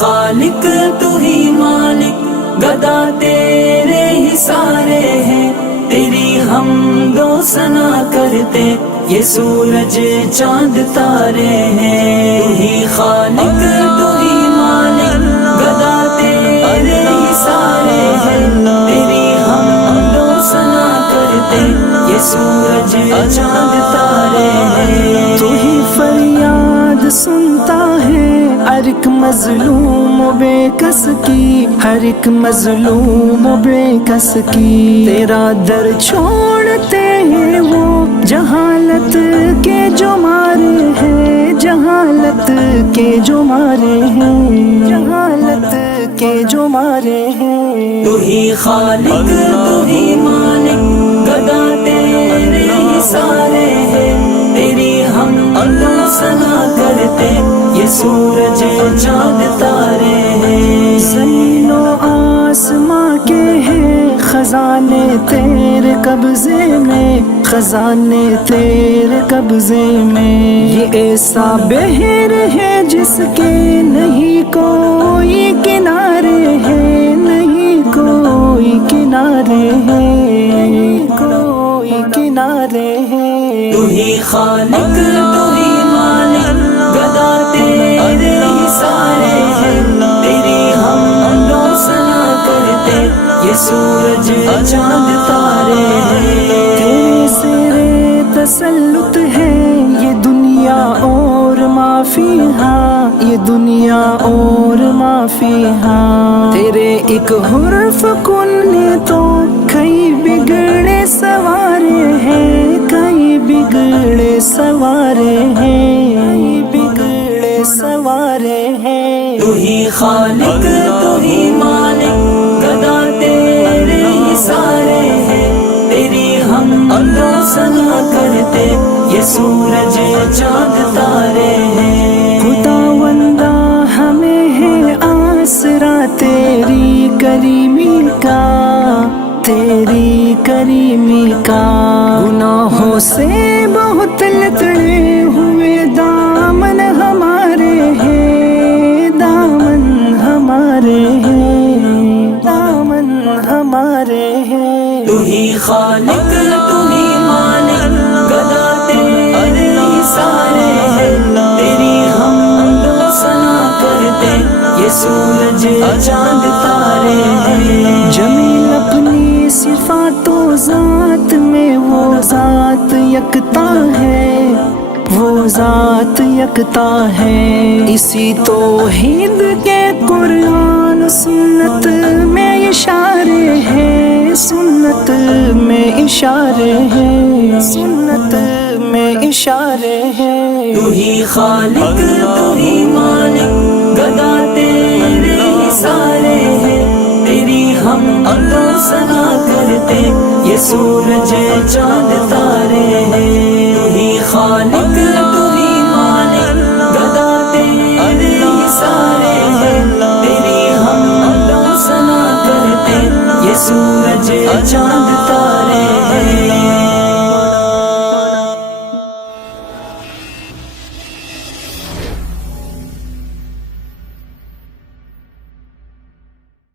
خالق تو ہی مالک، گدا تیرے ہی سارے ہیں، تیری حمد و ثنا کرتے یہ سورج چاند تارے ہیں۔ تو ہی خالق تو ہی مالک، گدا تیرے ہی سارے ہیں، تیری حمد و ثنا کرتے یہ سورج چاند تارے ہیں۔ تو ہی فریاد سنتا ہے ہر ایک مظلوم و بے کس کی، ہر ایک مظلوم و بے کس کی، تیرا در چھوڑتے ہیں وہ جہالت کے جو مارے ہیں، جہالت کے جو مارے ہیں، جہالت کے جو مارے ہیں۔ تو ہی خالق تو ہی مالک، گدا تیرے ہی سارے ہیں، تیری حمد و ثنا کرتے یہ سورج چاند تارے ہیں۔ زمین و آسماں کے ہیں خزانے تیرے قبضے میں، خزانے تیرے قبضے میں، یہ ایسا بحر ہے جس کے نہیں کوئی کنارے ہیں، نہیں کوئی کنارے ہیں، نہیں کوئی کنارے ہیں۔ تو ہی خالق تو ہی مالک، گدا تیرے ہی سارے ہیں، تیری حمد و ثنا کرتے یہ سورج چاند تارے ہیں۔ تیرے زیر تسلط ہے یہ دنیا اور ما فیہا، یہ دنیا اور ما فیہا، تیرے ایک حرف کن نے تو کئی بگڑے سوارے ہیں، کئی بگڑے سوارے ہیں، کئی بگڑے سوارے ہیں۔ تو ہی خالق تو ہی مالک، گدا تیرے ہی سارے ہیں، تیری حمد و ثنا کرتے یہ سورج چاند تارے ہیں۔ خداوندہ ہمیں ہے آسرا تیری کریمی کا، تیری کریمی کا، گناہوں سے بہت لتڑے ہوئے دامن ہمارے ہیں، دامن ہمارے ہیں، دامن ہمارے ہیں۔ تو ہی خالق تو ہی مالک، گدا تیرے ہی سارے ہیں، تیری حمد و ثنا کرتے یہ سورج چاند تارے ہیں۔ جمیل اپنی صفات و ذات میں وہ ذات یکتا ہے، وہ ذات یکتا ہے، اسی توحید کے قرآن سنت میں اشارے ہیں، سنت میں اشارے ہیں، سنت میں اشارے ہیں۔ تو ہی خالق تو ہی مالک، گدا تیرے ہی سارے ہیں، تیری حمد و ثنا کرتے یہ سورج چاند تارے ہیں۔ تو ہی خالق